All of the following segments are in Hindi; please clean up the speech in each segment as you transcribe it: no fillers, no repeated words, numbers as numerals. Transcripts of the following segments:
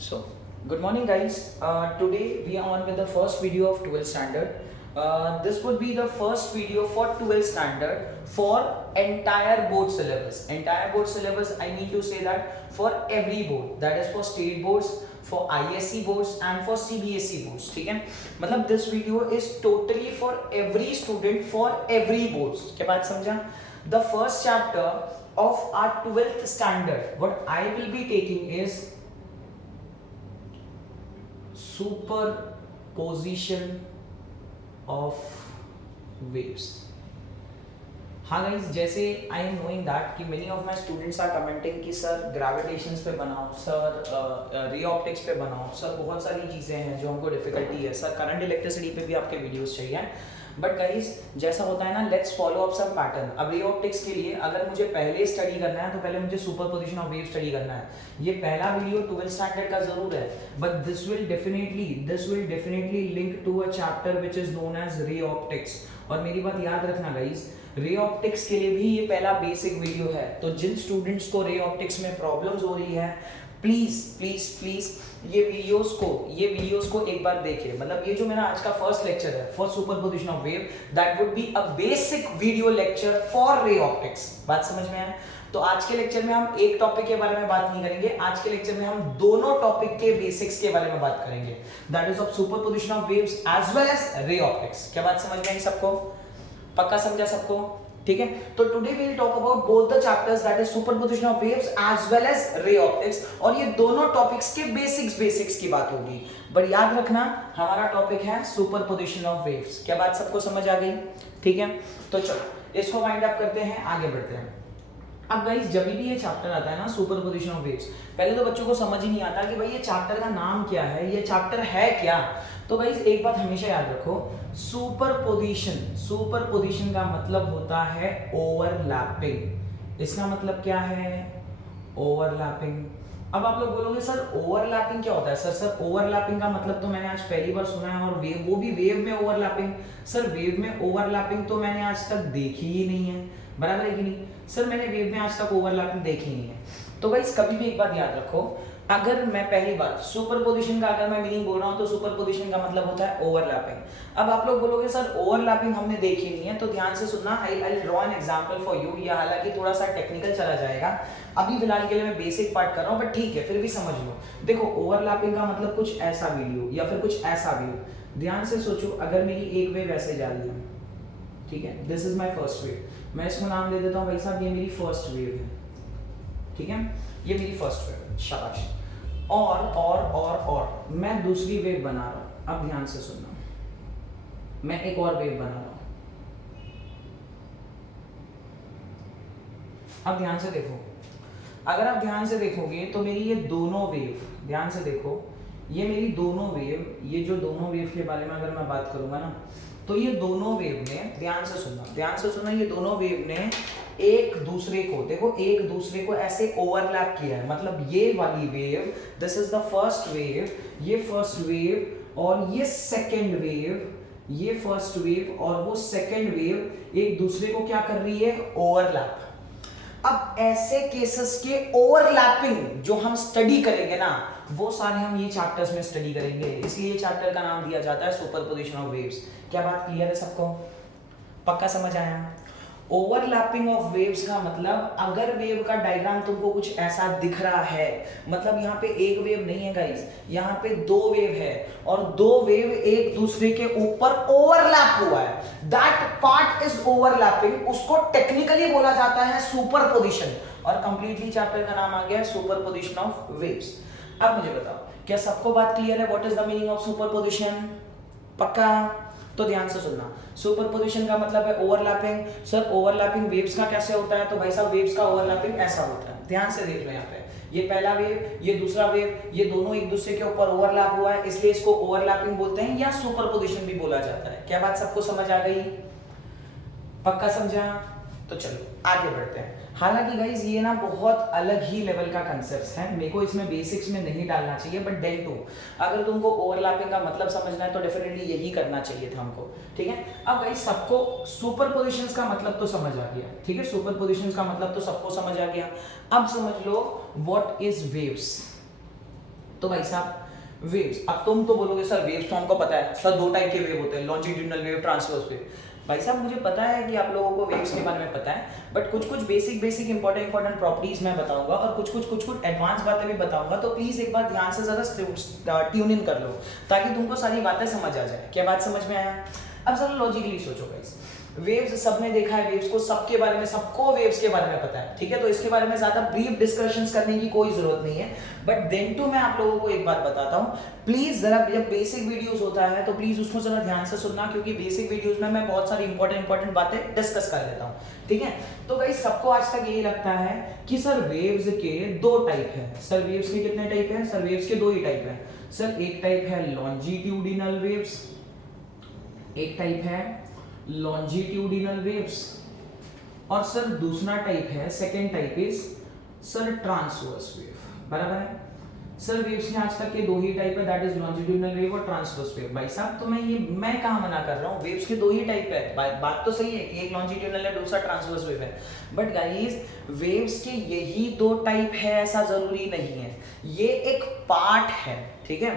So, good morning guys. Today we are on with the first video of 12th standard. This would be the first video for 12th standard for entire board syllabus. Entire board syllabus, I mean to say that for every board, that is for state boards, for ISC boards and for CBSE boards. ठीक है, मतलब this video is totally for every student, for every boards. क्या बात समझा? The first chapter of our 12th standard, what I will be taking is superposition of waves. हाँ गाइज, जैसे आई एम नोइंग दैट कि many of my students are commenting कि सर ग्रेविटेशंस पे बनाओ, सर रे ऑप्टिक्स पे बनाओ, सर बहुत सारी चीज़ें हैं जो हमको डिफिकल्टी है, सर करंट इलेक्ट्रिसिटी पे भी आपके वीडियोस चाहिए. बट गाइज जैसा होता है ना, let's follow up some pattern. अब रे ऑप्टिक्स के लिए अगर मुझे पहले स्टडी करना है तो पहले मुझे सुपरपोजिशन ऑफ वेव स्टडी करना है. ये पहला वीडियो 12th स्टैंडर्ड का जरूर है, but this will definitely link to a chapter which is known as ray optics. और मेरी बात याद रखना गाइज, रे ऑप्टिक्स के लिए भी ये पहला बेसिक वीडियो है. तो जिन स्टूडेंट्स को रे ऑप्टिक्स में प्रॉब्लम्स हो रही है, प्लीज प्लीज प्लीज ये वीडियोस को एक बार देखिए. मतलब ये जो मेरा आज का फर्स्ट लेक्चर है for superposition of wave, that would be a basic video lecture for ray optics. बात समझ में आए? तो आज के लेक्चर में हम एक टॉपिक के बारे में बात नहीं करेंगे, आज के लेक्चर में हम दोनों टॉपिक के बेसिक्स के बारे में बात करेंगे, that is of superposition of waves as well as ray optics. क्या बात समझ में आई सबको? पक्का समझा सबको? ठीक है, तो today we will talk about both the chapters, that is superposition of waves as well as ray optics. और ये दोनों टॉपिक्स के बेसिक्स की बात होगी. बट याद रखना, हमारा टॉपिक है सुपरपोजिशन ऑफ वेव्स. क्या बात सबको समझ आ गई? ठीक है, तो चलो इसको वाइंड अप करते हैं, आगे बढ़ते हैं. अब गाइस जब भी ये चैप्टर आता है ना सुपरपोजिशन ऑफ वेव्स, पहले तो बच्चों को समझ ही नहीं आता कि भाई ये चैप्टर का नाम क्या है, ये चैप्टर है क्या. तो गाइस एक बात हमेशा याद रखो, सुपरपोजिशन का मतलब होता है ओवरलैपिंग. इसका मतलब क्या है? ओवरलैपिंग. अब आप लोग बोलोगे सर ओवरलैपिंग क्या होता है? सर ओवरलैपिंग का मतलब तो मैंने आज पहली बार सुना है, और वेव, वो भी वेव में ओवरलैपिंग. सर वेव में ओवरलैपिंग तो मैंने आज तक देखी ही नहीं है, बराबर है कि नहीं? सर मैंने वेव में आज तक ओवरलैपिंग देखी नहीं है. तो गाइस कभी भी एक बात याद रखो, अगर मैं पहली बार सुपरपोजिशन का अगर मैं मीनिंग बोल रहा हूं तो सुपरपोजिशन का मतलब होता है ओवरलैपिंग. अब आप लोग बोलोगे सर ओवरलैपिंग हमने देखी नहीं है, तो ध्यान से सुनना. I will draw an example for you. ये हालांकि थोड़ा सा टेक्निकल चला जाएगा, अभी फिलहाल के लिए मैं बेसिक पार्ट कर रहा हूं, बट ठीक है फिर भी समझ लो. देखो ओवरलैपिंग का मतलब कुछ ऐसा वीडियो या फिर कुछ ऐसा व्यू. ध्यान से सोचो, अगर मेरी एक वेव ऐसे जा रही है, ठीक है, this is my first wave, मैं इसको नाम दे देता हूं भाई साहब, ये मेरी फर्स्ट वेव है. ठीक है, ये मेरी फर्स्ट वेव, शाबाश. और मैं दूसरी वेव बना रहा हूं. अब ध्यान से सुनना, मैं एक और वेव बना रहा हूं. अब ध्यान से देखो, अगर आप ध्यान से देखोगे तो मेरी ये दोनों वेव, ध्यान से देखो, ये मेरी दोनों वेव, ये जो दोनों वेव के बारे में अगर मैं बात करूंगा ना, तो ये दोनों वेव ने, ध्यान से सुनना, ये दोनों वेव ने एक दूसरे को, देखो एक दूसरे को ऐसे ओवरलैप किया है. मतलब ये वाली wave, this is the first wave, ये फर्स्ट वेव और ये सेकंड वेव, ये फर्स्ट वेव और वो सेकंड वेव एक दूसरे को क्या कर रही है? ओवरलैप. अब ऐसे केसेस के ओवरलैपिंग जो हम स्टडी करेंगे ना, वो सारे हम ये चैप्टर्स में स्टडी करेंगे. इसलिए चैप्टर का नाम दिया जाता है सुपरपोजिशन ऑफ वेव्स. क्या बात क्लियर है सबको? पक्का समझ आया? ओवरलैपिंग ऑफ वेव्स का मतलब, अगर वेव का डायग्राम तुमको कुछ ऐसा दिख रहा है, मतलब यहाँ पे एक वेव नहीं है गाइस, यहाँ पे दो वेव है और दो वेव एक दूसरे के ऊपर ओवरलैप हुआ है, दैट पार्ट इज ओवरलैपिंग. उसको टेक्निकली बोला जाता है सुपरपोजिशन, और कंप्लीटली चैप्टर का नाम आ गया सुपरपोजिशन ऑफ वेव्स. अब मुझे बताओ, क्या सबको बात क्लियर है? What is the meaning of superposition? पक्का? तो ध्यान से सुनना, सुपरपोजिशन का मतलब है ओवरलैपिंग. सर ओवरलैपिंग वेव्स का कैसे होता है? तो भाई साहब वेव्स का ओवरलैपिंग ऐसा होता है. ध्यान से देख लो, यहाँ पे ये पहला वेव, ये दूसरा वेव, ये दोनों एक दूसरे के ऊपर ओवरलैप हुआ है, इसलिए इसको ओवरलैपिंग बोलते हैं या सुपरपोजिशन भी बोला जाता है. क्या बात सबको समझ आ गई? पक्का समझा? तो चलो आगे बढ़ते हैं. हालांकि गाइज ये ना बहुत अलग ही लेवल का कंसेप्ट है, मेरे को इसमें बेसिक्स में नहीं डालना चाहिए, बट डेल टू अगर तुमको ओवरलैपिंग का मतलब समझना है तो डेफिनेटली यही करना चाहिए था हमको. ठीक है, अब गाइज सबको सुपरपोजिशंस का मतलब तो समझ आ गया. ठीक है, सुपरपोजिशंस का मतलब तो सबको समझ आ गया. अब समझ लो व्हाट इज वेव्स. तो भाई साहब वेव्स, अब तुम तो बोलोगे सर वेव्स तो हमको पता है सर, 2 टाइप के वेव होते हैं, लॉन्जिट्यूडिनल वेव, ट्रांसवर्स वेव। भाई साहब मुझे पता है कि आप लोगों को वेव्स के बारे में पता है, बट कुछ कुछ बेसिक इंपॉर्टेंट प्रॉपर्टीज मैं बताऊंगा और कुछ कुछ एडवांस बातें भी बताऊंगा। तो प्लीज एक बार ध्यान से जरा ट्यून इन कर लो ताकि तुमको सारी बातें समझ आ जाए। क्या बात समझ में आया? अब जरा लॉजिकली सोचो गाइस, वेव्स सबने देखा है, वेव्स को सबके बारे में, सबको वेव्स के बारे में पता है, ठीक है। तो इसके बारे में ज्यादा ब्रीफ डिस्कशंस करने की कोई जरूरत नहीं है। बट देन टू मैं आप लोगों को एक बात बताता हूँ, प्लीज जरा जब बेसिक वीडियोस होता है तो प्लीज उसको जरा ध्यान से सुनना, क्योंकि बेसिक वीडियोस में मैं बहुत सारी इंपॉर्टेंट बातें डिस्कस कर लेता हूँ, ठीक है। तो गाइस सबको आज तक यही लगता है कि सर वेव्स के 2 टाइप है। सर वेव्स के कितने टाइप है? सर वेव्स के 2 ही टाइप है। सर एक टाइप है लॉन्जिट्यूडिनल वेव्स, एक टाइप है लॉन्जिट्यूडिनल वेव्स, और सर दूसरा टाइप है, second type is sir transverse wave, बराबर है। सर वेव्स के आज तक के 2 ही टाइप है, दैट इज लॉन्जिट्यूडिनल वेव और ट्रांसवर्स वेव। भाई साहब तो मैं कहां मना कर रहा हूं, वेव्स के 2 ही टाइप है, बात तो सही है कि एक लॉन्जिट्यूडिनल है दूसरा ट्रांसवर्स वेव है, बट गाइस वेव्स के यही 2 टाइप है ऐसा जरूरी नहीं है, ये एक पार्ट है, ठीक है।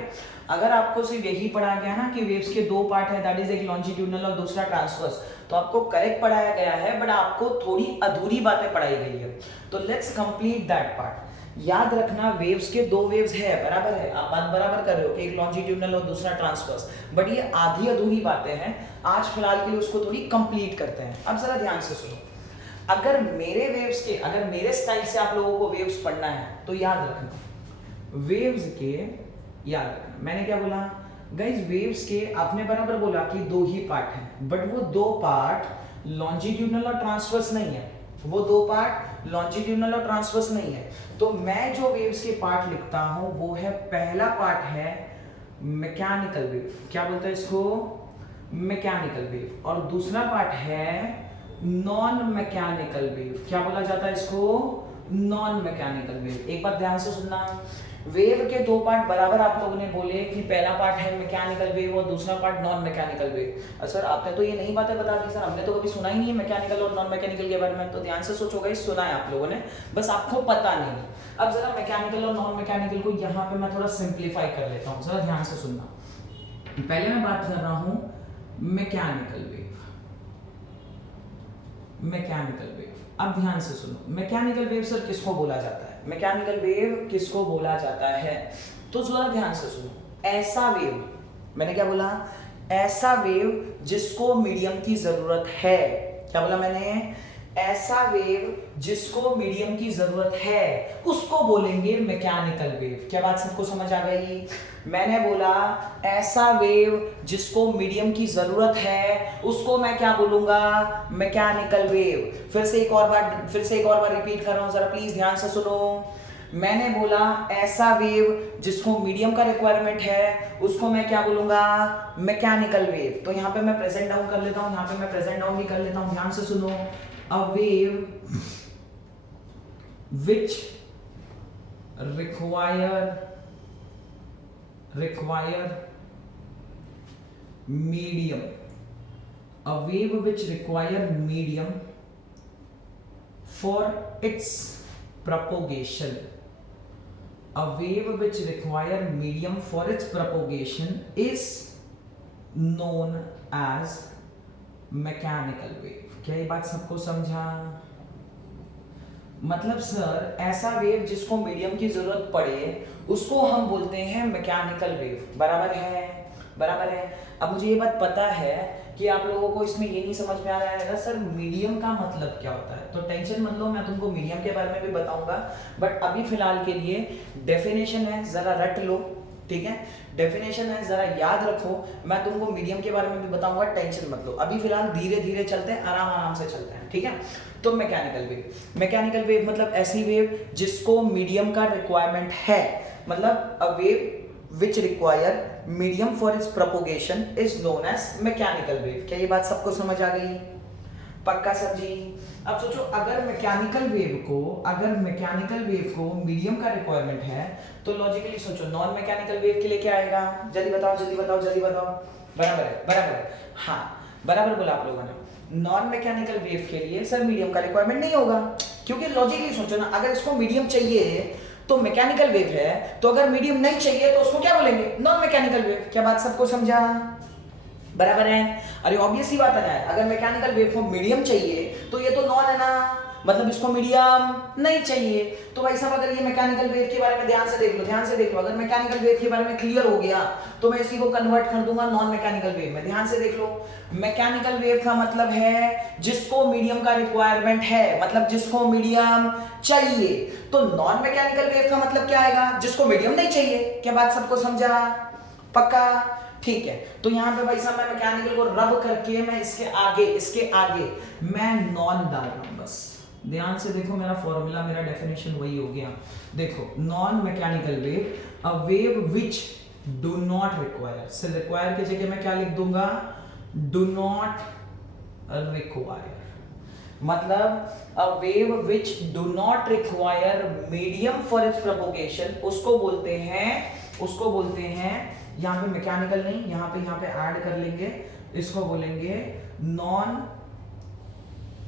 अगर आपको सिर्फ यही पढ़ाया गया ना कि वेव्स के 2 पार्ट है, दैट इज एक लॉन्जिट्यूडिनल और दूसरा ट्रांसवर्स, तो आपको करेक्ट पढ़ाया गया है, बट आपको थोड़ी अधूरी बातें पढ़ाई गई है। तो लेट्स कंप्लीट दैट पार्ट। याद रखना वेव्स के 2 वेव्स है, बराबर है, आप बात बराबर कर रहे हो कि एक लॉन्जिट्यूडिनल और दूसरा ट्रांसवर्स, बट ये आधी अधूरी बातें हैं। आज फिलहाल के लिए उसको थोड़ी कंप्लीट करते हैं। अब जरा ध्यान से सुनो, अगर मेरे स्टाइल से आप लोगों को वेव्स पढ़ना है तो याद रखना वेव्स के, याद रखना मैंने क्या बोला गाइस, वेव्स के आपने बराबर बोला कि 2 ही पार्ट हैं, बट वो 2 पार्ट लॉन्जिट्यूडिनल और ट्रांसवर्स नहीं है, वो 2 पार्ट लॉन्जिट्यूडिनल और ट्रांसवर्स नहीं है। तो मैं जो वेव्स के पार्ट लिखता हूं वो है, पहला पार्ट है मैकेनिकल वेव, क्या बोलते हैं इसको, मैकेनिकल वेव, और दूसरा पार्ट है नॉन मैकेनिकल वेव, क्या बोला जाता है इसको, नॉन मैकेनिकल वेव। एक बात ध्यान से सुनना, वेव के 2 पार्ट बराबर आप लोगों ने बोले कि पहला पार्ट है मैकेनिकल वेव और दूसरा part non mechanical wave. Sir आपने तो ये नई बातें बता दी सर, हमने तो कभी सुना ही नहीं है मैकेनिकल और नॉन मैकेनिकल के बारे में। तो ध्यान से सोचो गाइस, सुना है आप लोगों ने, बस आपको पता नहीं। अब जरा मैकेनिकल और नॉन मैकेनिकल को यहाँ पे मैं थोड़ा सिंप्लीफाई कर लेता हूँ, जरा ध्यान से सुनना। पहले मैं बात कर रहा हूँ मैकेनिकल वेव, मैकेनिकल वेव। अब ध्यान से सुनो, मैकेनिकल वेव सर किसको बोला जाता है, मैकेनिकल वेव किसको बोला जाता है, तो जरा ध्यान से सुनो, ऐसा वेव, मैंने क्या बोला, ऐसा वेव जिसको मीडियम की जरूरत है, क्या बोला मैंने, ऐसा वेव जिसको मीडियम की जरूरत है उसको बोलेंगे मैकेनिकल वेव। क्या बात सबको समझ आ गई? मैंने बोला ऐसा वेव जिसको मीडियम की जरूरत है उसको मैं क्या बोलूंगा, मैकेनिकल वेव। फिर से एक और बार रिपीट कर रहा हूं, जरा प्लीज ध्यान से सुनो। मैंने बोला ऐसा वेव जिसको मीडियम का रिक्वायरमेंट है उसको मैं क्या बोलूंगा, मैकेनिकल वेव। तो यहाँ पे मैं प्रेजेंट डाउन कर लेता हूँ, यहाँ पे मैं प्रेजेंट डाउन भी कर लेता हूँ, ध्यान से सुनो। A wave which require medium, a wave which require medium for its propagation, a wave which require medium for its propagation is known as mechanical wave. क्या ये बात सबको समझा? मतलब सर ऐसा वेव जिसको मीडियम की जरूरत पड़े उसको हम बोलते हैं मैकेनिकल वेव, बराबर है, बराबर है। अब मुझे ये बात पता है कि आप लोगों को इसमें ये नहीं समझ में आ रहा है सर मीडियम का मतलब क्या होता है, तो टेंशन मत लो, मैं तुमको मीडियम के बारे में भी बताऊंगा, बट अभी फिलहाल के लिए डेफिनेशन है जरा रट लो, ठीक है, डेफिनेशन है जरा याद रखो। मैं तुमको मीडियम के बारे में भी बताऊंगा, टेंशन मत लो। अभी फिलहाल धीरे धीरे चलते हैं, आराम से चलते हैं, ठीक है। तो मैकेनिकल वेव मतलब ऐसी वेव जिसको मीडियम का रिक्वायरमेंट है, मतलब a wave which require medium for its propagation is known as mechanical wave. क्या ये बात सबको समझ आ गई? पक्का समझी? अब सोचो अगर मैकेनिकल वेव को मीडियम का रिक्वायरमेंट है तो लॉजिकली सोचो नॉन मैकेनिकल वेव के लिए क्या आएगा, जल्दी बताओ। बराबर है, हाँ बराबर बोला आप लोगों ने। नॉन मैकेनिकल वेव के लिए सर मीडियम का रिक्वायरमेंट नहीं होगा, क्योंकि लॉजिकली सोचो ना, अगर इसको मीडियम चाहिए तो मैकेनिकल वेव है, तो अगर मीडियम नहीं चाहिए तो उसको क्या बोलेंगे, नॉन मैकेनिकल वेव। क्या बात सबको समझा, बराबर है। अरे ऑब्वियस ही बात है ना, अगर मैकेनिकल वेव को मीडियम चाहिए तो ये तो नॉन है ना, मतलब इसको मीडियम नहीं चाहिए। तो भाई साहब अगर ये मैकेनिकल वेव के बारे में ध्यान से देख लो, ध्यान से देख लो, अगर मैकेनिकल वेव के बारे में क्लियर हो गया तो मैं इसी को कन्वर्ट कर दूंगा नॉन मैकेनिकल वेव में। ध्यान से देख लो, मैकेनिकल वेव का मतलब है जिसको मीडियम का रिक्वायरमेंट है, मतलब जिसको मीडियम चाहिए। तो नॉन मैकेनिकल वेव का मतलब क्या आएगा, जिसको मीडियम नहीं चाहिए। क्या बात सबको समझा, पक्का, ठीक है। तो यहाँ पे भाई साहब मैं मैकेनिकल को रब करके मैं इसके आगे मैं नॉन डाल रहा हूं बस। ध्यान से देखो, मेरा फॉर्मूला, मेरा डेफिनेशन वही हो गया। देखो, non mechanical wave, a wave which do not require, से रिक्वायर की जगह मैं क्या लिख दूंगा, डू नॉट रिक्वायर, मतलब a wave which do not require medium for its propagation, उसको बोलते हैं यहाँ पे मैकेनिकल नहीं, यहाँ पे ऐड कर लेंगे, इसको बोलेंगे नॉन,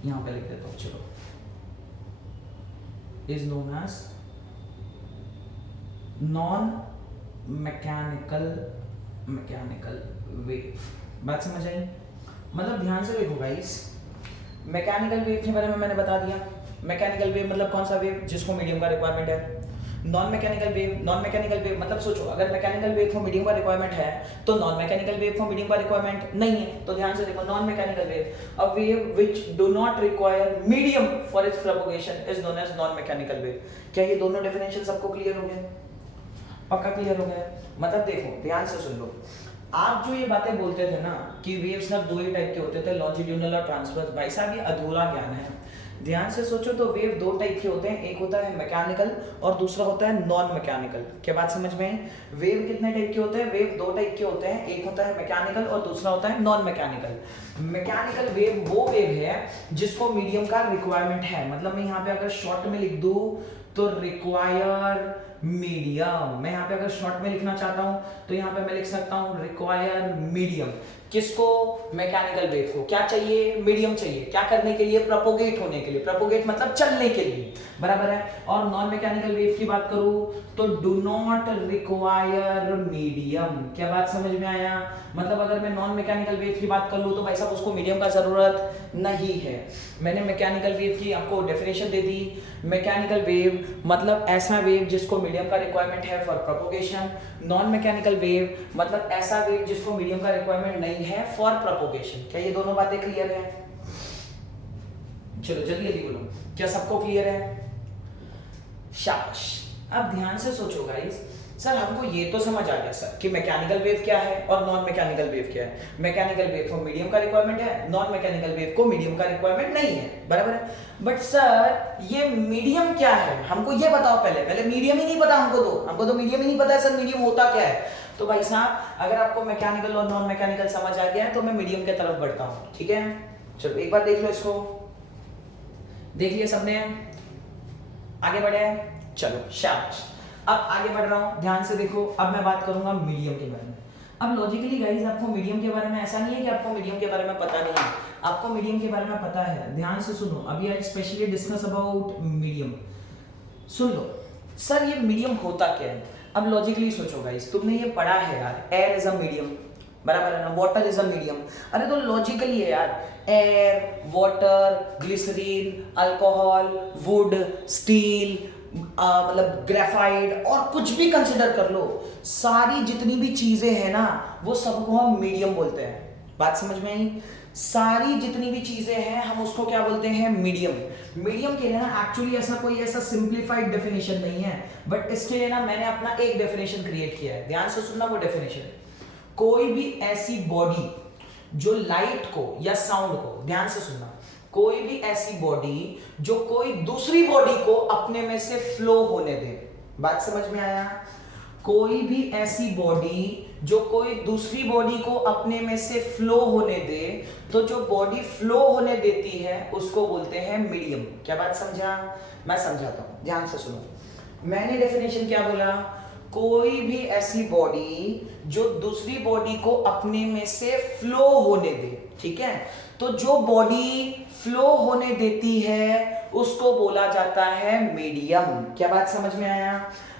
यहाँ पे लिख देता हूं, चलो, is known as non mechanical wave। बात समझ आई, मतलब ध्यान से देखो गाइस, मैकेनिकल वेव के बारे में मैंने बता दिया। मैकेनिकल वेव मतलब कौन सा वेव, जिसको मीडियम का रिक्वायरमेंट है। नॉन मैकेनिकल वेव मतलब सोचो, अगर मैकेनिकल वेव को मीडियम का रिक्वायरमेंट है तो नॉन मैकेनिकल वेव को मीडियम का रिक्वायरमेंट नहीं है। तो ध्यान से देखो, non mechanical wave, a wave which do not require medium for its propagation is known as non mechanical wave. क्या ये दोनों डेफिनेशन सबको क्लियर हो गए, पक्का क्लियर हो गया। मतलब देखो, ध्यान से सुन लो, आप जो ये बातें बोलते थे ना कि वेव्स ना दो ही टाइप के होते थे, लॉन्जिट्यूडनल और ट्रांसवर्स, भाई साहब ये अधूरा ज्ञान है। ध्यान से सोचो तो वेव दो टाइप के होते हैं, एक होता है मैकेनिकल और दूसरा होता है नॉन मैकेनिकल। क्या बात समझ में आई? वेव कितने टाइप के होते हैं, वेव दो टाइप के होते हैं, एक होता है मैकेनिकल और दूसरा होता है नॉन मैकेनिकल। मैकेनिकल वेव वो वेव है जिसको मीडियम का रिक्वायरमेंट है, मतलब मैं यहाँ पे अगर शॉर्ट में लिख दूं तो रिक्वायर मीडियम, मैं यहाँ पे अगर शॉर्ट में लिखना चाहता हूं तो यहाँ पे मैं लिख सकता हूँ रिक्वायर मीडियम। किसको, मैकेनिकल वेव को क्या चाहिए, मीडियम चाहिए, क्या करने के लिए, प्रोपोगेट होने के लिए, प्रोपोगेट मतलब चलने के लिए, बराबर है। और नॉन मैकेनिकल वेव की बात करूं तो डू नॉट रिक्वायर मीडियम। क्या बात समझ में आया? मतलब अगर मैं नॉन मैकेनिकल वेव की बात कर लूं तो भाई साहब उसको मीडियम का जरूरत नहीं है। मैंने मैकेनिकल वेव की आपको डेफिनेशन दे दी, मैकेनिकल वेव मतलब ऐसा वेव जिसको मीडियम का रिक्वायरमेंट है for propagation, non mechanical wave मतलब ऐसा वेव जिसको मीडियम का रिक्वायरमेंट नहीं है फॉर प्रोपोगेशन। क्या ये दोनों बातें क्लियर है? चलो जल्दी जल्दी बोलो, क्या सबको क्लियर है? शाबाश। अब ध्यान से सोचो गाइस, सर हमको ये तो समझ आ गया सर कि मैकेनिकल वेव क्या है और नॉन मैकेनिकल वेव क्या है। मैकेनिकल वेव को मीडियम का रिक्वायरमेंट है, नॉन मैकेनिकल वेव को मीडियम का रिक्वायरमेंट नहीं है, बराबर है। बट सर ये मीडियम क्या है, हमको ये बताओ पहले मीडियम ही नहीं पता हमको तो मीडियम ही नहीं पता है सर, मीडियम होता क्या है। तो भाई साहब अगर आपको मैकेनिकल और नॉन मैकेनिकल समझ आ गया है तो मैं मीडियम की तरफ बढ़ता हूँ, ठीक है। चलो एक बार देख लो, इसको देख लिया सबने, आगे बढ़े, चलो शाबाश। अब आगे बढ़ रहा हूं, ध्यान से देखो, अब मैं बात करूंगा मीडियम के बारे में। अब लॉजिकली गाइस आपको मीडियम के बारे में ऐसा नहीं है कि आपको मीडियम के बारे में पता नहीं है, आपको मीडियम के बारे में पता है। ध्यान से सुनो, अभी I specially discuss about medium. सुन लो सर ये मीडियम होता क्या है। अब लॉजिकली सोचो गाइस, तुमने ये पढ़ा है यार, एयर इज अ मीडियम, बराबर है ना, वाटर इज अ मीडियम। अरे तो लॉजिकली है यार, air, water, glycerine, alcohol, wood, steel, मतलब ग्रेफाइट और कुछ भी कंसिडर कर लो, सारी जितनी भी चीजें हैं ना वो सबको हम मीडियम बोलते हैं। बात समझ में आई? सारी जितनी भी चीजें हैं हम उसको क्या बोलते हैं, मीडियम। मीडियम के लिए ना एक्चुअली ऐसा कोई ऐसा सिंप्लीफाइड डेफिनेशन नहीं है, बट इसके लिए ना मैंने अपना एक डेफिनेशन क्रिएट किया है, ध्यान से सुनना वो डेफिनेशन। कोई भी ऐसी बॉडी जो लाइट को या साउंड को, ध्यान से सुनना, कोई भी ऐसी बॉडी जो कोई दूसरी बॉडी को अपने में से फ्लो होने दे। बात समझ में आया? कोई भी ऐसी बॉडी जो कोई दूसरी बॉडी को अपने में से फ्लो होने दे, तो जो बॉडी फ्लो होने देती है उसको बोलते हैं मीडियम। क्या बात समझा? मैं समझाता हूं, ध्यान से सुनो। मैंने डेफिनेशन क्या बोला, कोई भी ऐसी बॉडी जो दूसरी बॉडी को अपने में से फ्लो होने दे, ठीक है। तो जो बॉडी फ्लो होने देती है उसको बोला जाता है मीडियम। क्या बात समझ में आया?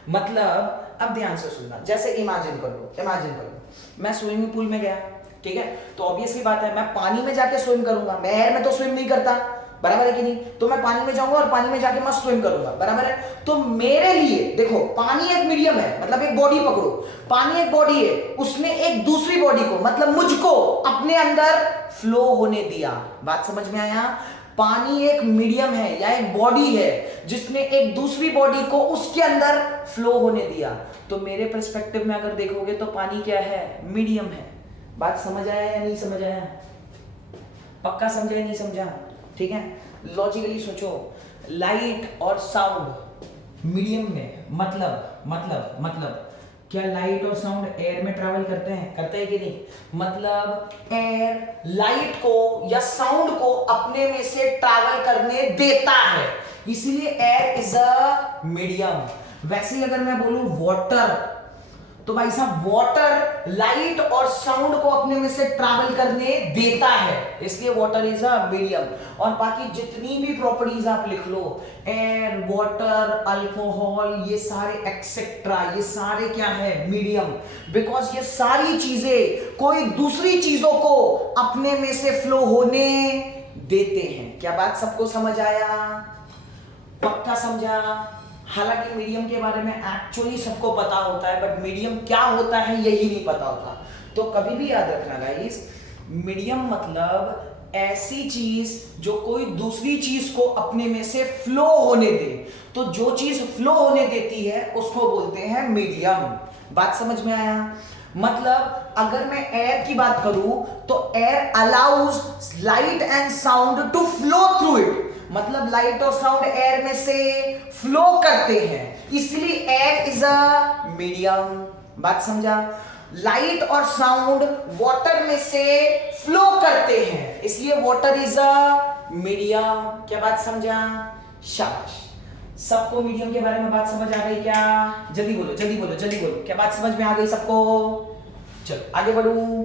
मतलब अब ध्यान से सुनना, जैसे इमेजिन कर लो मैं स्विमिंग पूल में गया, ठीक है, तो ऑब्वियसली बात है मैं पानी में जाके स्विम करूंगा, मैं एयर में तो स्विम नहीं करता, बराबर है कि नहीं? तो मैं पानी में जाऊंगा और पानी में जाके मैं स्विम करूंगा, बराबर है? तो मेरे लिए देखो पानी एक मीडियम है, मतलब एक बॉडी पकड़ो, पानी एक बॉडी है, उसने एक दूसरी बॉडी को मतलब मुझको अपने अंदर फ्लो होने दिया। बात समझ में आया? पानी एक मीडियम है या एक बॉडी है जिसने एक दूसरी बॉडी को उसके अंदर फ्लो होने दिया। तो मेरे पर्सपेक्टिव में अगर देखोगे तो पानी क्या है? मीडियम है। बात समझ आया या नहीं समझ आया? पक्का समझा या नहीं समझा? ठीक है, लॉजिकली सोचो, लाइट और साउंड मीडियम में, मतलब क्या लाइट और साउंड एयर में ट्रैवल करते हैं कि नहीं? मतलब एयर लाइट को या साउंड को अपने में से ट्रैवल करने देता है, इसीलिए एयर इज अ मीडियम। वैसे अगर मैं बोलूं वाटर, तो भाई साहब वाटर लाइट और साउंड को अपने में से ट्रैवल करने देता है, इसलिए वाटर इज अ मीडियम। और बाकी जितनी भी प्रॉपर्टीज आप लिख लो, एयर, वाटर, अल्कोहल, ये सारे एक्सेट्रा, ये सारे क्या है? मीडियम। बिकॉज ये सारी चीजें कोई दूसरी चीजों को अपने में से फ्लो होने देते हैं। क्या बात सबको समझ आया? पक्का समझा? हालांकि मीडियम के बारे में एक्चुअली सबको पता होता है, बट मीडियम क्या होता है यही नहीं पता होता। तो कभी भी याद रखना गाइस, मीडियम मतलब ऐसी चीज जो कोई दूसरी चीज को अपने में से फ्लो होने दे। तो जो चीज फ्लो होने देती है उसको बोलते हैं मीडियम। बात समझ में आया? मतलब अगर मैं एयर की बात करूं तो air allows light and sound to flow through it, मतलब लाइट और साउंड एयर में से फ्लो करते हैं, इसलिए एयर इज अ मीडियम। बात समझा? लाइट और साउंड वाटर में से फ्लो करते हैं, इसलिए वाटर इज अ मीडियम। क्या बात समझा? शाबाश। सबको मीडियम के बारे में बात समझ आ गई क्या? जल्दी बोलो जल्दी बोलो जल्दी बोलो, क्या बात समझ में आ गई सबको? चलो आगे बढ़ूं।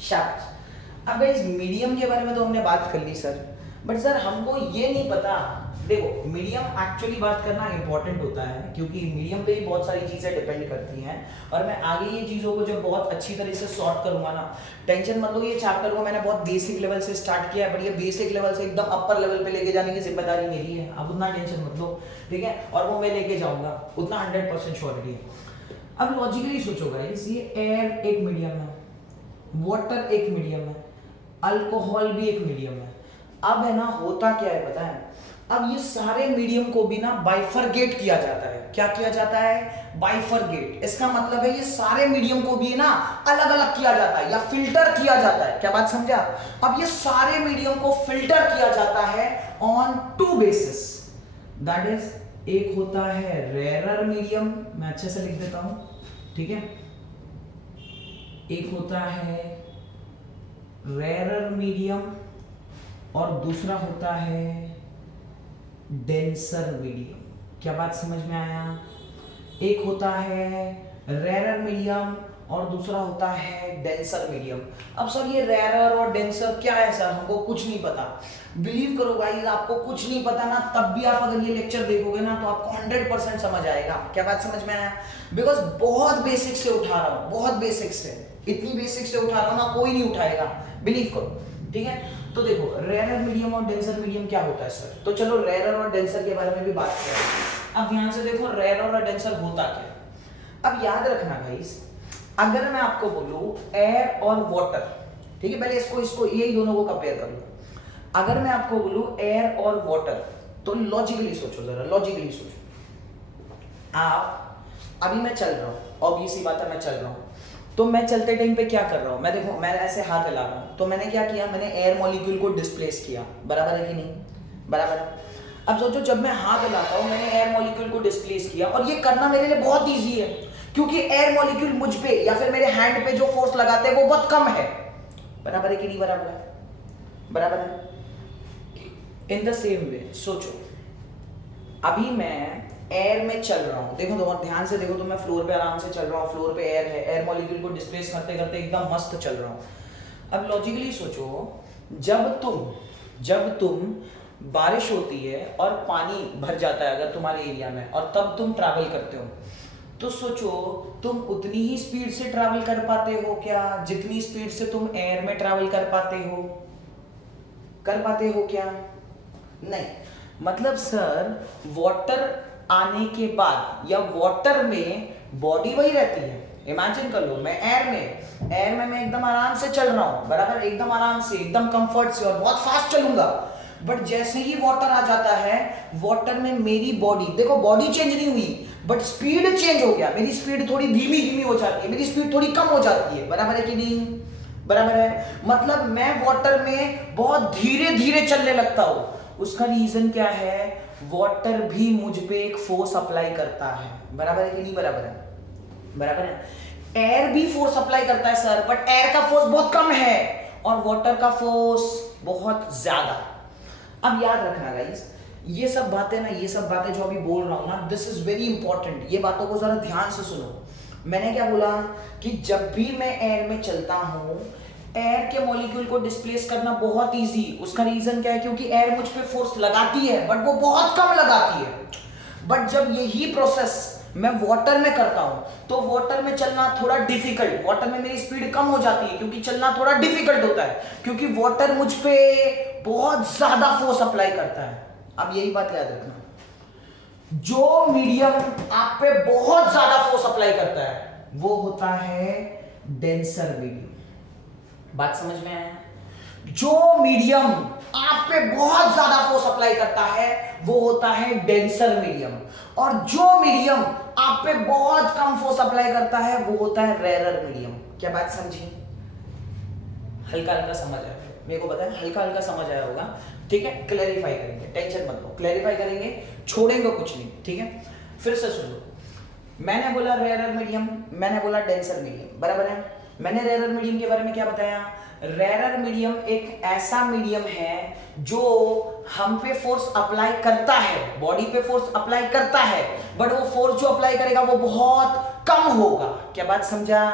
शाबाश। अब इस मीडियम के बारे में तो हमने बात कर ली सर, बट सर हमको ये नहीं पता। देखो मीडियम एक्चुअली बात करना इंपॉर्टेंट होता है, क्योंकि मीडियम पे ही बहुत सारी चीजें डिपेंड करती हैं। और मैं आगे ये चीजों को जब बहुत अच्छी तरह से सॉर्ट करूंगा ना, टेंशन मत लो, ये चैप्टर को मैंने बहुत बेसिक लेवल से स्टार्ट किया है, बट ये बेसिक लेवल से एकदम अपर लेवल पे लेके जाने की जिम्मेदारी मेरी है। आप उतना टेंशन मत लो, ठीक है, और वो मैं लेके जाऊंगा, उतना 100% श्योरिटी है। अब लॉजिकली सोचो गाइस, ये एयर एक मीडियम है, वाटर एक मीडियम है, अल्कोहल भी एक मीडियम है। अब है ना, होता क्या है पता है, अब ये सारे मीडियम को भी ना बाइफरगेट किया जाता है। क्या किया जाता है? बाइफरगेट। इसका मतलब है ये सारे मीडियम को भी ना अलग अलग किया जाता है या फिल्टर किया जाता है। क्या बात समझा? अब ये सारे मीडियम को फिल्टर किया जाता है ऑन 2 बेसिस, दैट इज एक होता है रेयरर मीडियम, मैं अच्छे से लिख देता हूं, ठीक है, एक होता है रेयरर मीडियम और दूसरा होता है डेंसर मीडियम। क्या बात समझ में आया? एक होता है रेयरर मीडियम और दूसरा होता है डेंसर मीडियम। अब सर ये रेयरर और डेंसर क्या है सर? हमको कुछ नहीं पता। बिलीव करो गाइस, आपको कुछ नहीं पता ना, तब भी आप अगर ये लेक्चर देखोगे ना तो आपको 100% समझ आएगा। क्या बात समझ में आया? बिकॉज बहुत बेसिक से उठा रहा हूं, बहुत बेसिक से, इतनी बेसिक से उठा रहा हूं ना, कोई नहीं उठाएगा, बिलीव करो, ठीक है। तो देखो रेयरर मीडियम और डेंसर मीडियम क्या होता है सर? तो चलो रेयरर और डेंसर के बारे में भी बात करें। अब ध्यान से देखो रेयरर और डेंसर होता क्या है। अब याद रखना गाइस, अगर मैं आपको बोलूं एयर और वाटर, ठीक है, पहले इसको यही दोनों को कंपेयर कर लो। अगर मैं आपको बोलूं एयर और वाटर, तो लॉजिकली सोचो, जरा लॉजिकली सोचो। आप अभी मैं चल रहा हूं, ऑब्वियसली बात है मैं चल रहा हूं, तो मैं चलते टाइम पे क्या कर रहा हूं? मैं देखो, मैं ऐसे हाथ हिला रहा हूं, तो मैंने क्या किया? मैंने एयर मॉलिक्यूल को डिस्प्लेस किया, बराबर है कि नहीं? बराबर है। अब सोचो, जब मैं हाथ हिलाता हूं, मैंने एयर मॉलिक्यूल को डिस्प्लेस किया, और ये करना मेरे लिए बहुत ईजी है, क्योंकि एयर मॉलिक्यूल मुझ पे या फिर मेरे हैंड पे जो फोर्स लगाते हैं वो बहुत कम है, बराबर है कि नहीं? बराबर है, बराबर है। इन द सेम वे सोचो, अभी मैं एयर में चल रहा हूं, देखो तो ध्यान से देखो, तो मैं फ्लोर पे आराम से चल रहा हूं, फ्लोर पे एयर है, एयर मॉलिक्यूल को डिस्प्लेस करते करते एकदम मस्त चल रहा हूं। अब लॉजिकली सोचो, जब तुम बारिश होती है और पानी भर जाता है अगर तुम्हारे एरिया में, और तब तुम ट्रैवल करते हो, तो सोचो तुम उतनी ही स्पीड से ट्रैवल कर पाते हो क्या जितनी स्पीड से तुम एयर में ट्रैवल कर पाते हो? कर पाते हो क्या? नहीं। मतलब सर वाटर आने के बाद या वाटर में बॉडी वही रहती है। इमेजिन कर लो मैं एयर में मैं एकदम आराम से चल रहा हूं, बराबर, एकदम आराम से, एकदम कंफर्ट से और बहुत फास्ट चलूंगा। बट जैसे ही वाटर आ जाता है, वाटर में मेरी बॉडी, देखो बॉडी चेंज नहीं हुई बट स्पीड चेंज हो गया। मेरी स्पीड थोड़ी धीमी धीमी हो जाती है, मेरी स्पीड थोड़ी कम हो जाती है, बराबर है कि नहीं? बराबर है। मतलब मैं वाटर में बहुत धीरे धीरे चलने लगता हूं। उसका रीजन क्या है? वाटर भी मुझ पे एक फोर्स अप्लाई करता है, बराबर है कि नहीं? बराबर है, बराबर है। एयर भी फोर्स अप्लाई करता है सर, बट एयर का फोर्स बहुत कम है और वाटर का फोर्स बहुत ज्यादा। अब याद रखना गाइस, ये सब बातें जो अभी बोल रहा हूं ना, दिस इज वेरी इंपॉर्टेंट। ये बातों को जरा ध्यान से सुनो। मैंने क्या बोला कि जब भी मैं एयर में चलता हूं, एयर के मॉलिक्यूल को डिस्प्लेस करना बहुत इजी। उसका रीजन क्या है? क्योंकि एयर मुझ पे फोर्स लगाती है बट वो बहुत कम लगाती है। बट जब यही प्रोसेस मैं वाटर में करता हूं, तो वाटर में चलना थोड़ा डिफिकल्ट, वाटर में मेरी स्पीड कम हो जाती है क्योंकि चलना थोड़ा डिफिकल्ट होता है, क्योंकि वाटर मुझ पे बहुत ज्यादा फोर्स अप्लाई करता है। अब यही बात याद रखना, जो मीडियम आप पे बहुत ज्यादा फोर्स अप्लाई करता है वो होता है डेंसर मीडियम। बात समझ में आया? जो मीडियम आप पे बहुत ज्यादा फोर्स अप्लाई करता है वो होता है डेंसर मीडियम, और जो मीडियम आप पे बहुत कम फोर्स अप्लाई करता है वो होता है रेरर मीडियम। क्या बात समझी? हल्का हल्का समझ आया? मेरे को पता है हल्का हल्का समझ आया होगा, ठीक है? क्लैरिफाई करेंगे, टेंशन मत लो, क्लैरिफाई करेंगे, छोड़ेंगे कुछ नहीं, ठीक है? फिर से सुनो, मैंने बोला रेरर मीडियम, मैंने बोला डेंसर मीडियम, बराबर है? मैंने रेरर मीडियम के बारे में क्या बताया? रेरर मीडियम एक ऐसा मीडियम है जो हम पे फोर्स अप्लाई करता है, बॉडी पे फोर्स अप्लाई करता है, बट वो फोर्स जो अप्लाई करेगा वो बहुत कम होगा। क्या बात समझा?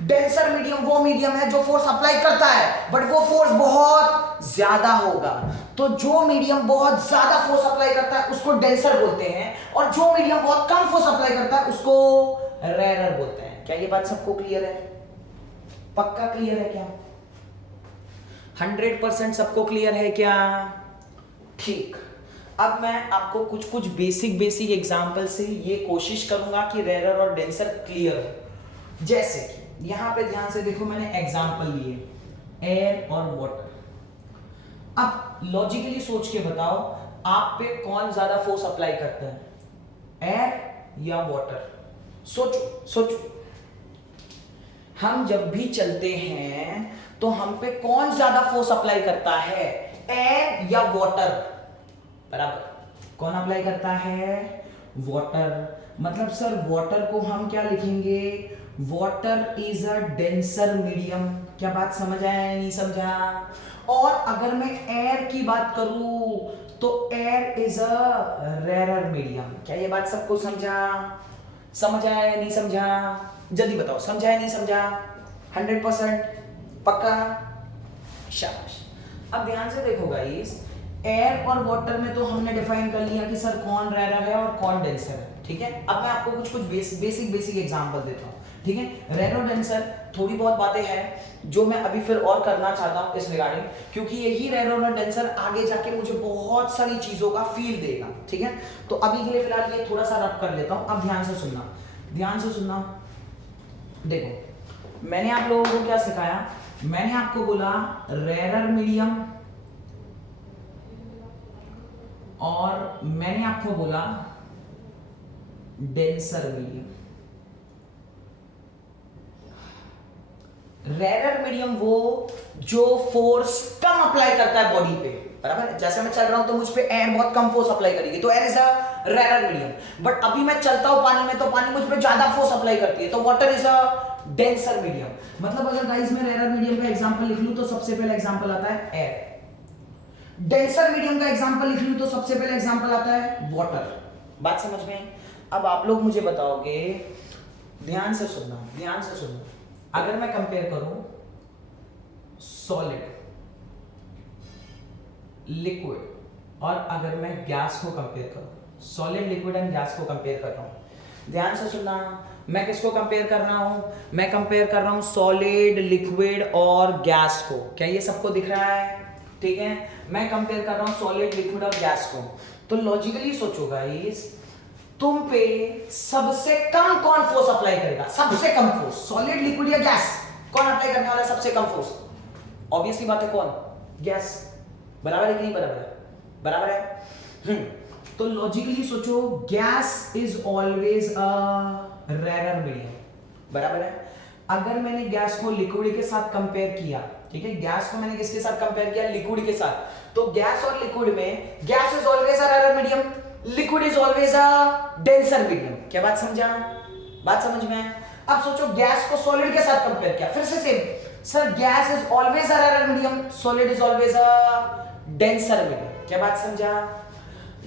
डेंसर मीडियम वो मीडियम है जो फोर्स अप्लाई करता है बट वो फोर्स बहुत ज्यादा होगा। तो जो मीडियम बहुत ज्यादा फोर्स अप्लाई करता है उसको डेंसर बोलते हैं, और जो मीडियम बहुत कम फोर्स अप्लाई करता है उसको रेरर बोलते हैं। क्या ये बात सबको क्लियर है? पक्का क्लियर है क्या? 100% सबको क्लियर है क्या? ठीक। अब मैं आपको कुछ कुछ बेसिक एग्जांपल से ये कोशिश करूंगा कि रेरर और डेंसर क्लियर हो। जैसे कि यहां पे ध्यान से देखो, मैंने एग्जांपल लिए एयर और वाटर। अब लॉजिकली सोच के बताओ, आप पे कौन ज्यादा फोर्स अप्लाई करता है, एयर या वाटर? सोचो सोचो। हम जब भी चलते हैं तो हम पे कौन ज्यादा फोर्स अप्लाई करता है, एयर या वाटर? बराबर, कौन अप्लाई करता है? वाटर। मतलब सर वाटर को हम क्या लिखेंगे? Water is a denser medium. क्या बात समझ आया या नहीं समझा? और अगर मैं एयर की बात करूं तो air is a rarer medium. क्या ये बात सबको समझा? समझ आया या नहीं समझा? जल्दी बताओ, समझा या नहीं समझा? 100% पक्का? शाबाश। अब ध्यान से देखो गाइस, एयर और वाटर में तो हमने डिफाइन कर लिया कि सर कौन रेरर है और कौन डेंसर है, ठीक है? अब मैं आपको कुछ बेसिक एग्जांपल देता हूं, ठीक है? रेरर और डेंसर थोड़ी बहुत बातें हैं जो मैं अभी फिर और करना चाहता हूं इस रिगार्डिंग, क्योंकि यही रेरर और डेंसर आगे जाके मुझे बहुत सारी चीजों का फील देगा, ठीक है? तो अभी के लिए फिलहाल ये थोड़ा सा रब कर लेता हूं। अब ध्यान से सुनना, ध्यान से सुनना। देखो मैंने आप लोगों को क्या सिखाया? मैंने आपको बोला रेरर मीडियम, और मैंने आपको बोला डेंसर मीडियम। रेरर मीडियम वो जो फोर्स कम अप्लाई करता है बॉडी पे, बराबर? जैसे मैं चल रहा हूं तो मुझ पे एयर बहुत कम फोर्स अप्लाई करेगी, तो air is a rarer medium. But अभी मैं चलता हूं पानी में तो पानी मुझ पे ज्यादा फोर्स अप्लाई करती है, तो water is a denser medium. मतलब अगर गाइस मैं रेरर मीडियम का एग्जांपल लिख लूं तो सबसे पहले एग्जांपल आता है एयर। डेंसर मीडियम का एग्जांपल लिख लूं तो सबसे पहले एग्जांपल आता है वाटर। बात समझ में? अब आप लोग मुझे बताओगे, ध्यान से सुनना, ध्यान से सुनना। अगर मैं कंपेयर करूं सॉलिड, लिक्विड और अगर मैं गैस को कंपेयर करूं, सॉलिड लिक्विड एंड गैस को कंपेयर कर रहा हूं, ध्यान से सुनना, मैं किसको कंपेयर कर रहा हूं, मैं कंपेयर कर रहा हूं सॉलिड लिक्विड और गैस को। क्या ये सबको दिख रहा है? ठीक है, मैं कंपेयर कर रहा हूं सॉलिड लिक्विड और गैस को। तो लॉजिकली सोचो गाइस, तुम पे सबसे कम कौन फोर्स अप्लाई करेगा? सबसे कम फोर्स सॉलिड लिक्विड या गैस, कौन अप्लाई करने वाला है सबसे कम फोर्स? ऑब्वियसली बात है, कौन? गैस। बराबर है कि नहीं बराबर है? बराबर है। तो लॉजिकली सोचो, gas is always a rare medium. बराबर है। अगर मैंने गैस को लिक्विड के साथ कंपेयर किया, ठीक है, गैस को मैंने किसके साथ कंपेयर किया? लिक्विड के साथ। तो गैस और लिक्विड में gas is always a rare medium, liquid is always a denser medium. क्या बात समझा? बात समझ में आया? अब सोचो, गैस को सॉलिड के साथ कंपेयर किया, फिर से same, sir gas is always a rare medium, solid is always a denser medium. क्या बात समझा?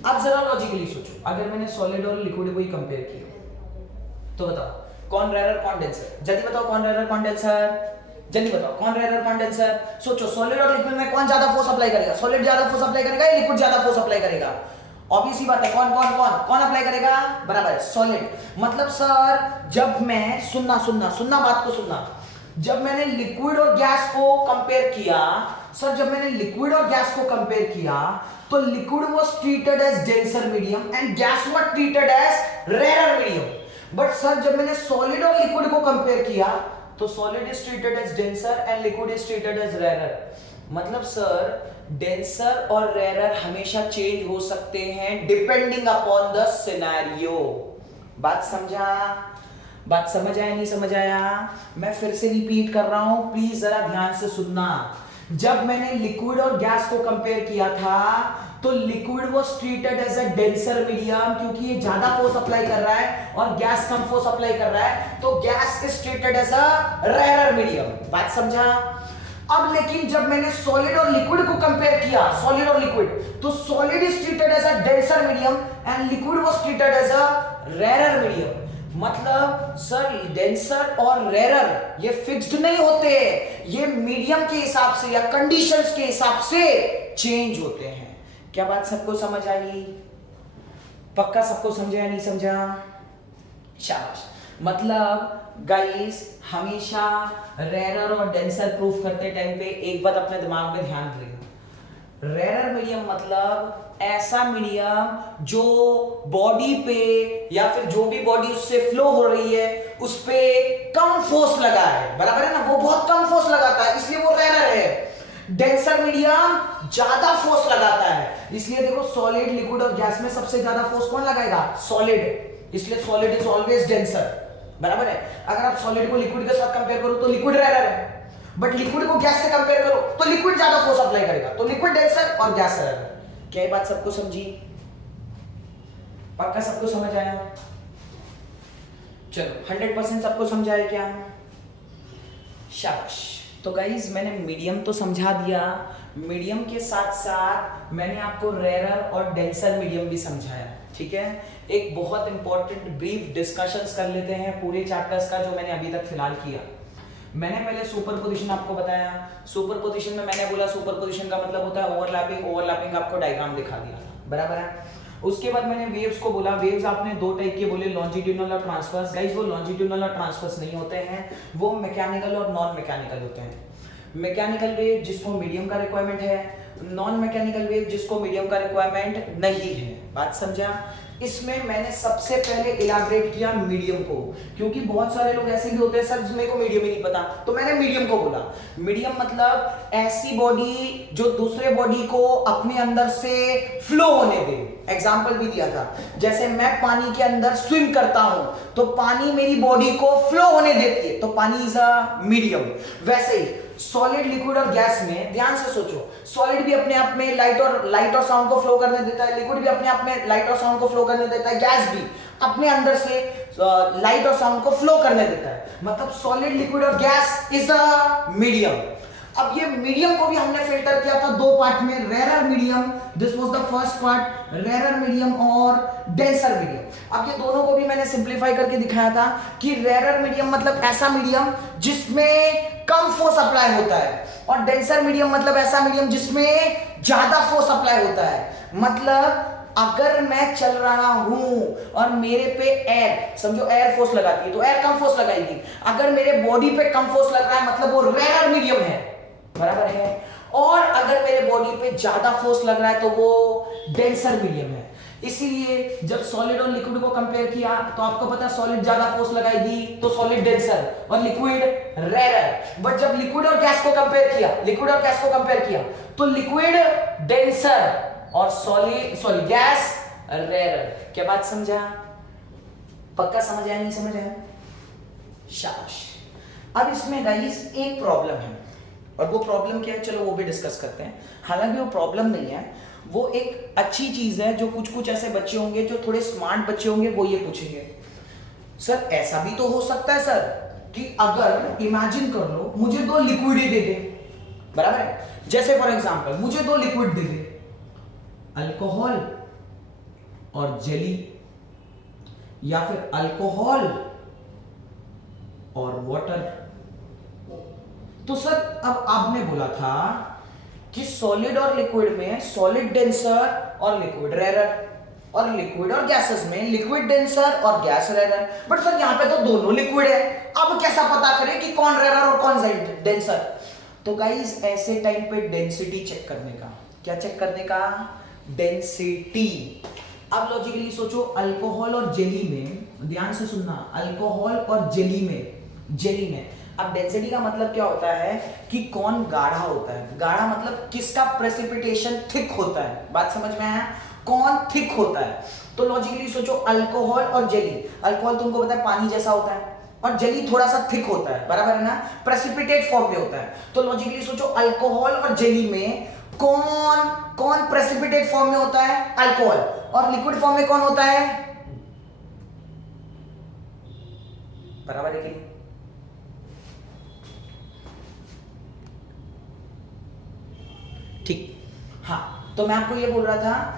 अब जरा लॉजिकली सोचो, अगर मैंने सॉलिड और लिक्विड को ही कंपेयर किया तो बताओ कौन रेयर कौन डेंसर? जल्दी बताओ कौन रेयर कौन डेंसर? जल्दी बताओ कौन रेयर कौन डेंसर? सोचो, सॉलिड और लिक्विड में कौन ज्यादा फोर्स अप्लाई करेगा? सॉलिड ज्यादा फोर्स अप्लाई करेगा या लिक्विड ज्यादा फोर्स अप्लाई करेगा? ऑब्वियसली बात है, कौन कौन कौन कौन अप्लाई करेगा? बराबर, सॉलिड। मतलब सर, जब मैं सुनना सुनना सुनना बात को सुनना, जब मैंने लिक्विड और गैस को कंपेयर किया, सर जब मैंने लिक्विड और गैस को कंपेयर किया तो liquid was treated as denser medium and gas was treated as rare medium. But sir जब मैंने सॉलिड और लिक्विड को कंपेयर किया तो solid is treated as denser and liquid is treated as rare. मतलब सर, डेंसर और रेयर हमेशा चेंज हो सकते हैं डिपेंडिंग अपॉन द सिनेरियो। बात समझा? बात समझ आया नहीं समझ आया? मैं फिर से रिपीट कर रहा हूं, प्लीज जरा ध्यान से सुनना। जब मैंने लिक्विड और गैस को कंपेयर किया था तो liquid was treated as a denser medium, क्योंकि ये ज्यादा फोर्स अप्लाई कर रहा है और गैस कम फोर्स अप्लाई कर रहा है, तो gas is treated as a rare medium. बात समझा? अब लेकिन जब मैंने सॉलिड और लिक्विड को कंपेयर किया, सॉलिड और लिक्विड, तो solid is treated as a denser medium and liquid was treated as a rare medium. मतलब सर, डेंसर और रेयर ये फिक्स्ड नहीं होते, ये मीडियम के हिसाब से या कंडीशंस के हिसाब से चेंज होते हैं। क्या बात सबको समझ आई? पक्का सबको समझा या नहीं समझा? शाबाश। मतलब गाइस, हमेशा रेयर और डेंसर प्रूफ करते टाइम पे एक बात अपने दिमाग में ध्यान रखिएगा, रेयर मीडियम मतलब ऐसा मीडियम जो बॉडी पे या फिर जो भी बॉडी उससे फ्लो हो रही है उस पे कम फोर्स लगा है। बराबर है ना? वो बहुत कम फोर्स लगाता है, इसलिए वो रेयर है। डेंसर मीडियम ज्यादा फोर्स लगाता है, इसलिए देखो सॉलिड, लिक्विड और गैस में सबसे ज्यादा फोर्स कौन लगाएगा? सॉलिड। इसलिए सॉलिड इज ऑलवेज डेंसर। बराबर है? अगर आप सॉलिड को लिक्विड के साथ कंपेयर करो तो लिक्विड रेयर है, बट लिक्विड को गैस से कंपेयर करो तो लिक्विड ज्यादा फोर्स अप्लाई करेगा, तो लिक्विड डेंसर और गैस रेयर। क्या ये बात सबको समझी? पक्का सबको समझ आया? चलो 100% सबको समझाया क्या? शाबाश। तो गाइज, मैंने मीडियम तो समझा दिया, मीडियम के साथ साथ मैंने आपको रेयर और डेंसर मीडियम भी समझाया। ठीक है, एक बहुत इंपॉर्टेंट ब्रीफ डिस्कशंस कर लेते हैं पूरे चैप्टर्स का जो मैंने अभी तक फिलहाल किया। मैंने पहले सुपरपोजिशन आपको बताया। सुपरपोजिशन में मैंने बोला सुपरपोजिशन का मतलब होता है ओवरलैपिंग। ओवरलैपिंग आपको डायग्राम दिखा दिया, बराबर है? उसके बाद मैंने वेव्स को बोला। वेव्स आपने दो टाइप के बोले, लॉन्जिट्यूडनल और ट्रांसवर्स। गाइस, वो लॉन्जिट्यूडनल और ट्रांसवर्स नहीं होते हैं, वो मैकेनिकल और नॉन मैकेनिकल होते हैं। मैकेनिकल वेव जिसको मीडियम का रिक्वायरमेंट है, नॉन मैकेनिकल वेव जिसको मीडियम का रिक्वायरमेंट नहीं है। बात समझा? इसमें मैंने सबसे पहले इलाबरेट किया मीडियम को, क्योंकि बहुत सारे लोग ऐसे भी होते हैं, सर जिन्हें को मीडियम ही नहीं पता, तो मैंने मीडियम को बोला। मीडियम मतलब ऐसी बॉडी जो दूसरे बॉडी को अपने अंदर से फ्लो होने दे। एग्जाम्पल भी दिया था, जैसे मैं पानी के अंदर स्विम करता हूं तो पानी मेरी बॉडी को फ्लो होने देती है, तो पानी इज अ मीडियम। वैसे ही सॉलिड, लिक्विड और गैस में ध्यान से सोचो, सॉलिड भी अपने आप में लाइट और साउंड को फ्लो करने देता है, लिक्विड भी अपने आप में लाइट और साउंड को फ्लो करने देता है, गैस भी अपने अंदर से लाइट और साउंड को फ्लो करने देता है। मतलब सॉलिड, लिक्विड और गैस इज अ मीडियम। अब ये मीडियम को भी हमने फिल्टर किया था दो पार्ट में, rarer medium, this was the first part, rarer medium और डेंसर मीडियम। अब ये दोनों को भी मैंने सिंपलीफाई करके दिखाया था कि रेरर मीडियम मतलब ऐसा मीडियम जिसमें कम फोर्स अप्लाई होता है, और डेंसर मीडियम मतलब ऐसा मीडियम जिसमें ज्यादा फोर्स अप्लाई होता है। मतलब अगर मैं चल रहा हूं और मेरे पे एयर, समझो एयर फोर्स लगाती है तो एयर कम फोर्स लगाएगी, अगर मेरे बॉडी पे कम फोर्स लग रहा है मतलब वो रेरर मीडियम है, बराबर है। और अगर मेरे बॉडी पे ज्यादा फोर्स लग रहा है तो वो डेंसर मीडियम है। इसीलिए जब सॉलिड और लिक्विड को कंपेयर किया तो आपको पता है सॉलिड ज्यादा फोर्स लगाएगी तो सॉलिड डेंसर और लिक्विड रेरर। बट जब लिक्विड और गैस को कंपेयर किया तो लिक्विड डेंसर और सॉलिड गैस रेरर। क्या बात समझा? पक्का समझ आया, नहीं समझ आया? शाबाश। अब इसमें गाइस एक प्रॉब्लम है, और वो प्रॉब्लम क्या है चलो वो भी डिस्कस करते हैं। हालांकि वो प्रॉब्लम नहीं है, वो एक अच्छी चीज है जो कुछ ऐसे बच्चे होंगे जो थोड़े स्मार्ट बच्चे होंगे वो ये पूछेंगे, सर ऐसा भी तो हो सकता है सर कि अगर इमेजिन कर लो मुझे दो लिक्विड ही दे दे, बराबर है। जैसे फॉर एग्जांपल मुझे दो लिक्विड दे दे, अल्कोहल और जेली, या फिर अल्कोहल और वाटर। तो सर अब आपने बोला था कि सॉलिड और लिक्विड में सॉलिड डेंसर और लिक्विड रेरर, और लिक्विड और गैसेस में लिक्विड डेंसर और गैस रेरर। बट सर यहां पे तो दोनों लिक्विड है, अब कैसा पता करें कि कौन रेरर और कौन डेंसर? तो गाइस ऐसे टाइम पे डेंसिटी चेक करने का, क्या चेक करने का? डेंसिटी। अब लॉजिकली सोचो, अल्कोहल और जेली में, ध्यान से सुनना, अल्कोहल और जेली में अब डेंसिटी का मतलब क्या होता है कि कौन गाढ़ा होता है। गाढ़ा मतलब किसका प्रेसिपिटेशन थिक होता है, बात समझ में आया? कौन थिक होता है। तो लॉजिकली सोचो अल्कोहल और जेली, अल्कोहल तुमको पता है पानी जैसा होता है और जेली थोड़ा सा थिक होता है, बराबर है ना, प्रेसिपिटेट फॉर्म में होता है। तो लॉजिकली सोचो अल्कोहल और जेली में कौन प्रेसिपिटेट फॉर्म में होता है? अल्कोहल। और लिक्विड फॉर्म में कौन होता है? बराबर है कि नहीं? ठीक, हाँ। तो मैं आपको ये बोल रहा था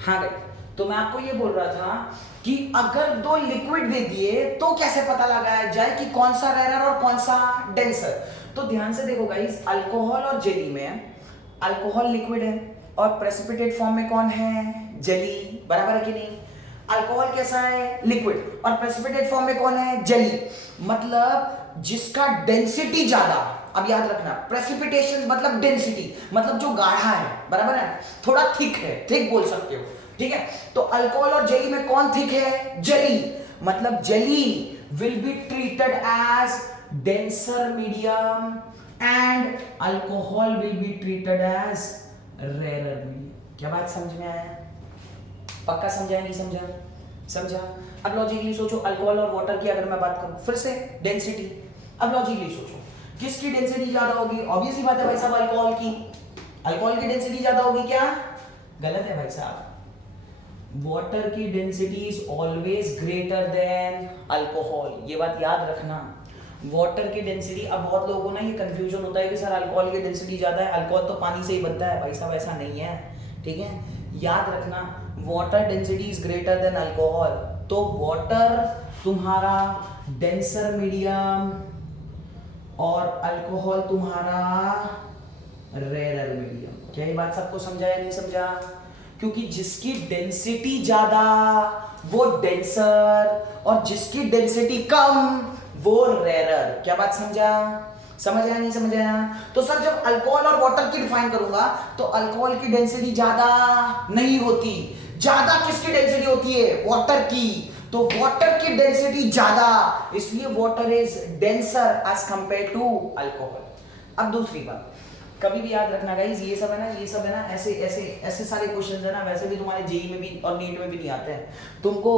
हाँ गई, तो मैं आपको ये बोल रहा था कि अगर दो लिक्विड दे दिए तो कैसे पता लगाया जाए कि कौन सा रेरर और कौन सा डेंसर। तो ध्यान से देखो गाइस, अल्कोहल और जेली में अल्कोहल लिक्विड है और प्रेसिपिटेट फॉर्म में कौन है? जेली, बराबर है कि नहीं? अल्कोहल कैसा है? लिक्विड, और प्रेसिपिटेट फॉर्म में कौन है? जेली। मतलब जिसका डेंसिटी ज्यादा, अब याद रखना प्रेसिपिटेशन मतलब डेंसिटी, मतलब जो गाढ़ा है, बराबर है, थोड़ा थिक है, थिक बोल सकते हो, ठीक है। तो अल्कोहल और जेली में कौन थिक है? जेली। मतलब jelly will be treated as denser medium and alcohol will be treated as rarer medium. क्या बात समझ में आया? पक्का समझा नहीं समझा? समझा। अब लॉजिकली सोचो, अल्कोहल और वाटर की अगर मैं बात करूं, फिर से डेंसिटी। अब लॉजिकली सोचो किसकी डेंसिटी ज्यादा होगी? ऑब्वियस ही बात है भाई साहब, अल्कोहल की डेंसिटी ज्यादा होगी। क्या गलत है भाई साहब? वाटर की density is always greater than alcohol, ये बात याद रखना। वाटर की डेंसिटी, अब बहुत लोगों को ना ये कंफ्यूजन होता है कि सर अल्कोहल की डेंसिटी ज्यादा है, अल्कोहल तो पानी से ही बनता है। भाई साहब ऐसा नहीं है, ठीक है, याद रखना। Water density is greater than alcohol, तो वाटर तुम्हारा डेंसर मीडियम और अल्कोहल तुम्हारा रेरर मीडियम। क्या ये बात सबको समझा या नहीं समझा? क्योंकि जिसकी डेंसिटी ज्यादा वो डेंसर और जिसकी डेंसिटी कम वो रेरर। क्या बात समझा? समझ आया नहीं समझ आया? तो सर जब अल्कोहल और वाटर की डिफाइन करूंगा तो अल्कोहल की डेंसिटी ज्यादा नहीं होती, ज्यादा किसकी डेंसिटी होती है? वाटर की। तो वाटर की डेंसिटी ज्यादा, इसलिए water is denser as compare to alcohol. अब दूसरी बात, कभी भी याद रखना गाइस, ये सब है ना, ये सब है ना, ऐसे ऐसे ऐसे सारे क्वेश्चंस है ना, वैसे भी तुम्हारे जेई में भी और नीट में भी नहीं आते हैं। तुमको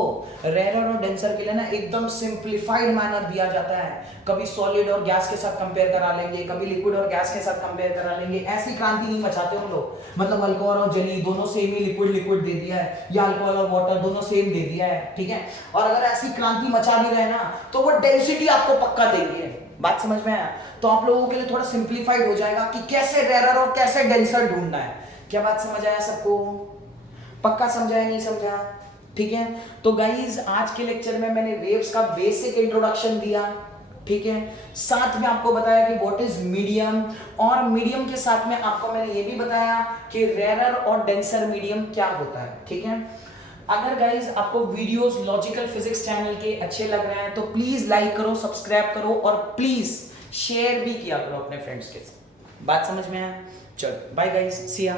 रेयर और डेंसर के लिए ना एकदम सिंप्लीफाइड मैनर दिया जाता है। कभी सॉलिड और गैस के साथ कंपेयर करा लेंगे, कभी लिक्विड और गैस के साथ कंपेयर करा लेंगे। ऐसी क्रांति नहीं मचाते हम लोग, मतलब अल्कोहल और जली दोनों सेम ही लिक्विड लिक्विड दे दिया है, या अल्कोहल और वाटर दोनों सेम दे दिया है, ठीक है। और अगर ऐसी क्रांति मचा भी रहे ना, तो वो डेंसिटी आपको पक्का देंगे। बात समझ में आया? तो आप लोगों के लिए थोड़ा सिंप्लीफाइड हो जाएगा कि कैसे रेयर और कैसे डेंसर ढूंढना है। क्या बात समझ आया सबको? पक्का समझा है, नहीं समझा? ठीक है। तो गाइज आज के लेक्चर में मैंने वेव्स का बेसिक इंट्रोडक्शन दिया, ठीक है। साथ में आपको बताया कि व्हाट इज मीडियम, और मीडियम के साथ में आपको मैंने ये भी बताया कि रेयर और डेंसर मीडियम क्या होता है, ठीक है। अगर गाइज आपको वीडियोस लॉजिकल फिजिक्स चैनल के अच्छे लग रहे हैं तो प्लीज लाइक करो, सब्सक्राइब करो, और प्लीज शेयर भी किया करो अपने फ्रेंड्स के साथ। बात समझ में आया? चलो बाय गाइज, सी या।